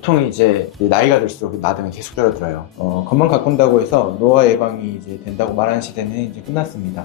보통 이제 나이가 들수록 나등은 계속 줄어들어요. 겉만 가꾼다고 해서 노화 예방이 이제 된다고 말하는 시대는 이제 끝났습니다.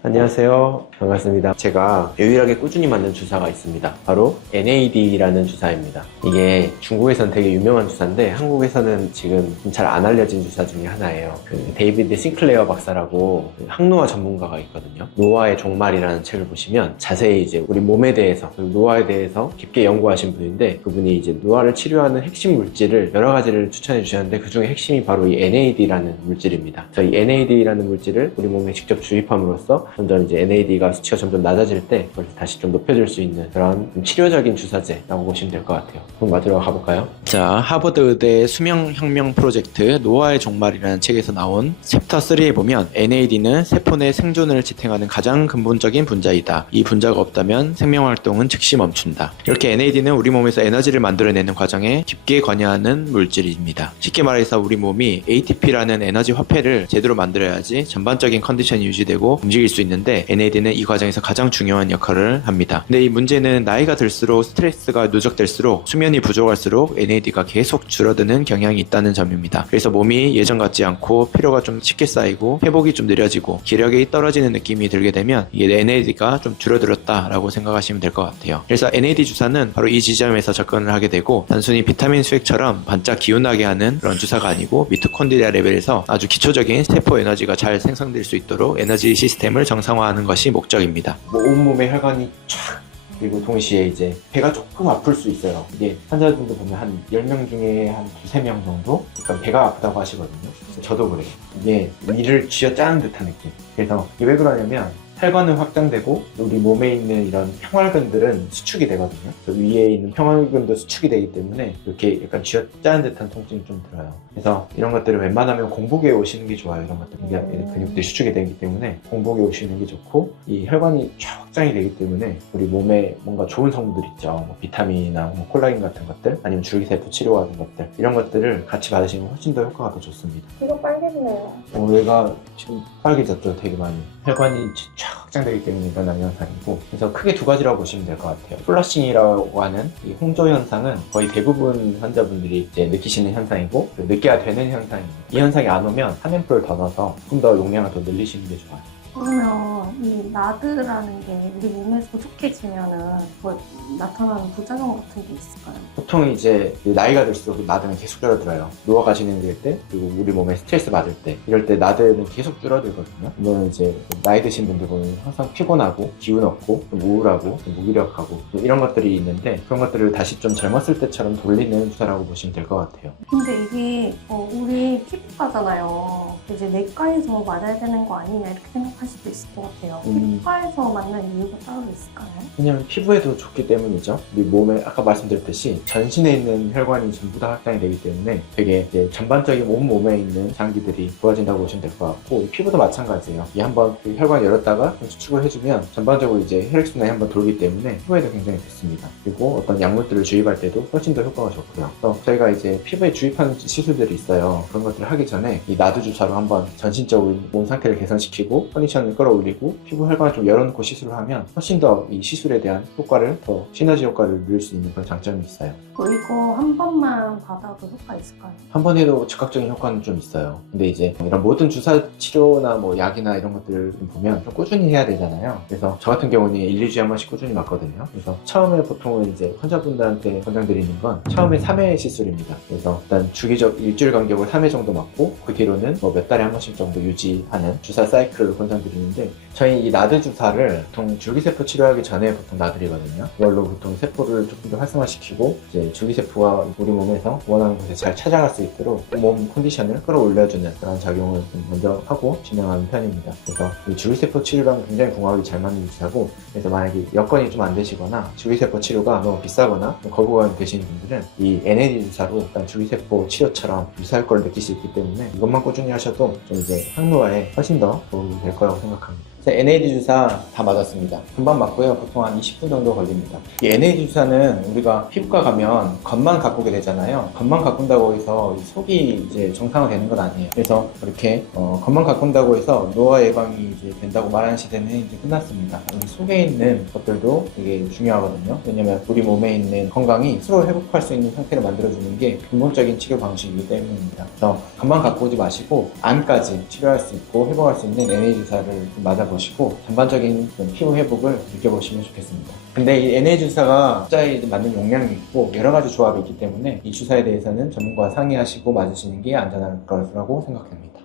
안녕하세요. 반갑습니다. 제가 유일하게 꾸준히 맞는 주사가 있습니다. 바로 NAD라는 주사입니다. 이게 중국에서는 되게 유명한 주사인데 한국에서는 지금 잘 안 알려진 주사 중에 하나예요. 데이비드 싱클레어 박사라고 항노화 전문가가 있거든요. 노화의 종말이라는 책을 보시면 자세히 이제 우리 몸에 대해서, 노화에 대해서 깊게 연구하신 분인데, 그분이 이제 노화를 치료하는 핵심 물질을 여러 가지를 추천해 주셨는데 그 중에 핵심이 바로 이 NAD라는 물질입니다. 이 NAD라는 물질을 우리 몸에 직접 주입함으로써 점점 이제 NAD가 수치가 점점 낮아질 때 그걸 다시 좀 높여줄 수 있는 그런 치료적인 주사제라고 보시면 될 것 같아요. 그럼 맞으러 가볼까요? 자, 하버드 의대 수명혁명 프로젝트 노화의 종말이라는 책에서 나온 챕터 3에 보면 NAD는 세포 내 생존을 지탱하는 가장 근본적인 분자이다. 이 분자가 없다면 생명활동은 즉시 멈춘다. 이렇게 NAD는 우리 몸에서 에너지를 만들어내는 과정에 깊게 관여하는 물질입니다. 쉽게 말해서 우리 몸이 ATP라는 에너지 화폐를 제대로 만들어야지 전반적인 컨디션이 유지되고 움직일 수 있는데 NAD는 이 과정에서 가장 중요한 역할을 합니다. 근데 이 문제는 나이가 들수록 스트레스가 누적될수록 수면이 부족할수록 NAD가 계속 줄어드는 경향이 있다는 점입니다. 그래서 몸이 예전 같지 않고 피로가 좀 쉽게 쌓이고 회복이 좀 느려지고 기력이 떨어지는 느낌이 들게 되면 이게 NAD가 좀 줄어들었다라고 생각하시면 될 것 같아요. 그래서 NAD 주사는 바로 이 지점에서 접근을 하게 되고, 단순히 비타민 수액처럼 반짝 기운나게 하는 그런 주사가 아니고 미토콘드리아 레벨에서 아주 기초적인 세포 에너지가 잘 생성될 수 있도록 에너지 시스템을 정상화하는 것이 목적입니다. 온몸에 혈관이 쫙, 그리고 동시에 이제 배가 조금 아플 수 있어요. 이게 환자분들 보면 한 10명 중에 한 2~3명 정도 그러니까 배가 아프다고 하시거든요. 저도 그래요. 이게 위를 쥐어짜는 듯한 느낌. 그래서 이게 왜 그러냐면 혈관은 확장되고 우리 몸에 있는 이런 평활근들은 수축이 되거든요. 위에 있는 평활근도 수축이 되기 때문에 이렇게 약간 쥐어짜는 듯한 통증이 좀 들어요. 그래서 이런 것들을 웬만하면 공복에 오시는 게 좋아요. 이런 것들 근육들이 수축이 되기 때문에 공복에 오시는 게 좋고, 이 혈관이 쫙 확장이 되기 때문에 우리 몸에 뭔가 좋은 성분들 있죠. 뭐 비타민이나 뭐 콜라겐 같은 것들, 아니면 줄기세포 치료 같은 것들, 이런 것들을 같이 받으시면 훨씬 더 효과가 더 좋습니다. 이거 빨개지네요. 얘가 지금 빨개졌죠. 되게 많이. 혈관이 쫙 확장되기 때문에 일어나는 현상이고, 그래서 크게 두 가지라고 보시면 될 것 같아요. 플러싱이라고 하는 이 홍조 현상은 거의 대부분 환자분들이 이제 느끼시는 현상이고, 느껴야 되는 현상입니다. 이 현상이 안 오면 함앰플을 더 넣어서 좀 더 용량을 더 늘리시는 게 좋아요. 그러면 이 나드라는 게 우리 몸에 부족해지면은 뭐 나타나는 부작용 같은 게 있을까요? 보통 이제 나이가 들수록 나드는 계속 줄어들어요. 노화가 진행될 때, 그리고 우리 몸에 스트레스 받을 때, 이럴 때 나드는 계속 줄어들거든요. 이거는 이제 나이 드신 분들 보면 항상 피곤하고 기운 없고 좀 우울하고 좀 무기력하고 이런 것들이 있는데, 그런 것들을 다시 좀 젊었을 때처럼 돌리는 주사라고 보시면 될 것 같아요. 근데 이게 우리 피부과잖아요. 이제 내과에서 맞아야 되는 거 아니냐 이렇게 생각할 수도 있을 것 같아요. 피부과에서 맞는 이유가 따로 있을까요? 왜냐면 피부에도 좋기 때문이죠. 우리 몸에 아까 말씀드렸듯이 전신에 있는 혈관이 전부 다 확장이 되기 때문에 되게 이제 전반적인 온몸에 있는 장기들이 좋아진다고 보시면 될 것 같고, 피부도 마찬가지예요. 이 한번 그 혈관 열었다가 수축을 해주면 전반적으로 이제 혈액순환이 한번 돌기 때문에 피부에도 굉장히 좋습니다. 그리고 어떤 약물들을 주입할 때도 훨씬 더 효과가 좋고요. 그래서 저희가 이제 피부에 주입하는 시술들이 있어요. 그런 것들을 하기 전에 이 나드 주사로 한번 전신적인 몸 상태를 개선시키고 컨디션을 끌어올리고 피부 혈관을 좀 열어놓고 시술을 하면 훨씬 더 이 시술에 대한 효과를, 더 시너지 효과를 누릴 수 있는 그런 장점이 있어요. 이거 한 번만 받아도 효과 있을까요? 한 번 해도 즉각적인 효과는 좀 있어요. 근데 이제 이런 모든 주사 치료나 뭐 약이나 이런 것들을 보면 좀 꾸준히 해야 되잖아요. 그래서 저 같은 경우는 1~2주에 한 번씩 꾸준히 맞거든요. 그래서 처음에 보통은 이제 환자분들한테 권장드리는 건 처음에 3회 시술입니다. 그래서 일단 주기적 일주일 간격으로 3회 정도 맞고, 그 뒤로는 뭐 몇 달에 한 번씩 정도 유지하는 주사 사이클을 권장드리는데, 저희 이 나드 주사를 보통 줄기세포 치료하기 전에 보통 놔드리거든요. 이걸로 보통 세포를 조금 더 활성화시키고 이제 줄기세포가 우리 몸에서 원하는 곳에 잘 찾아갈 수 있도록 몸 컨디션을 끌어올려주는 그런 작용을 먼저 하고 진행하는 편입니다. 그래서 이 줄기세포 치료랑 굉장히 궁합이 잘 맞는 주사고, 그래서 만약에 여건이 좀 안 되시거나 줄기세포 치료가 너무 비싸거나 거부감이 되시는 분들은 이 NAD 주사로 일단 줄기세포 치료처럼 유사할 걸 느낄 수 있기 때문에 이것만 꾸준히 하셔도 좀 이제 항노화에 훨씬 더 도움이 될 거라고 생각합니다. NAD 주사 다 맞았습니다. 금방 맞고요. 보통 한 20분 정도 걸립니다. 이 NAD 주사는 우리가 피부과 가면 겉만 가꾸게 되잖아요. 겉만 가꾼다고 해서 이 속이 이제 정상화되는 건 아니에요. 그래서 이렇게 겉만 가꾼다고 해서 노화 예방이 이제 된다고 말하는 시대는 이제 끝났습니다. 이 속에 있는 것들도 되게 중요하거든요. 왜냐면 우리 몸에 있는 건강이 스스로 회복할 수 있는 상태를 만들어주는 게 근본적인 치료 방식이기 때문입니다. 그래서 겉만 가꾸지 마시고 안까지 치료할 수 있고 회복할 수 있는 NA 주사를 좀 맞아보시고 전반적인 피부 회복을 느껴보시면 좋겠습니다. 근데 이 NA 주사가 숫자에 맞는 용량이 있고 여러 가지 조합이 있기 때문에 이 주사에 대해서는 전문가와 상의하시고 맞으시는 게 안전할 거라고 생각합니다.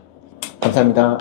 감사합니다.